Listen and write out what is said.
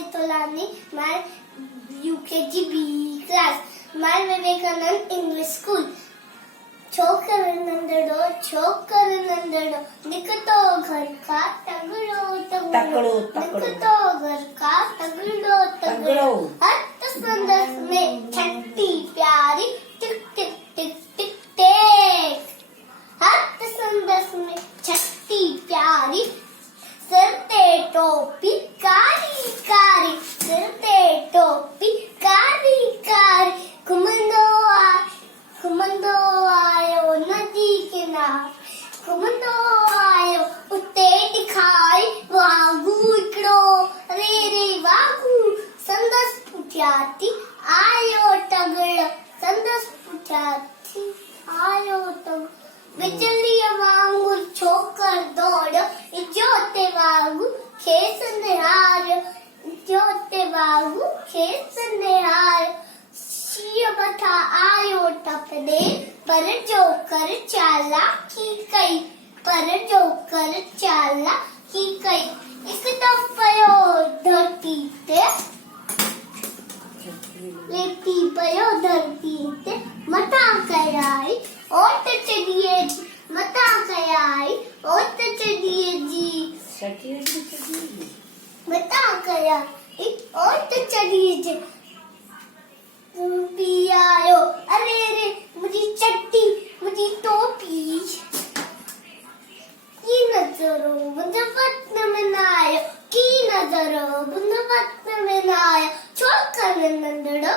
Aditya Tolani, my UKG B class, my Vivekanand English School. Chhokar नंदड़ो निकतो घर का तगड़ो निकतो घर का तगड़ो हस्त संदस में छठी प्यारी टिक टिक टिक टिक टेक हस्त संदस में छठी प्यारी सिर ते टोपी कारी कारी सिर ते टोपी कारी कारी घुमंदो आयो नदी किनारे घुमंदो आयो उते दिखाई वागू इकड़ो रे वागू संदस पुठियाती आयो तगड़ संदस पुठियाती आयो तगड़ बिजली वांगुर छोकर दौड़ो इजोते वागू खेस निहारो इजोते वागू खेस निहारो शिय बठा आयो टपने पर जोकर चालाकी कई एक दफयो धरती ते लेती पयो धरती ते मता कराई ओट चढ़िए मता कराई ओट चढ़िए जी मता कराई ओट चढ़िए जी आयो अरे रे मुझी चट्टी मुझी टोपी की नजरो मुझे वतन में ना आयो की नजरो मुझे वतन में ना आयो छोकर नंदड़ो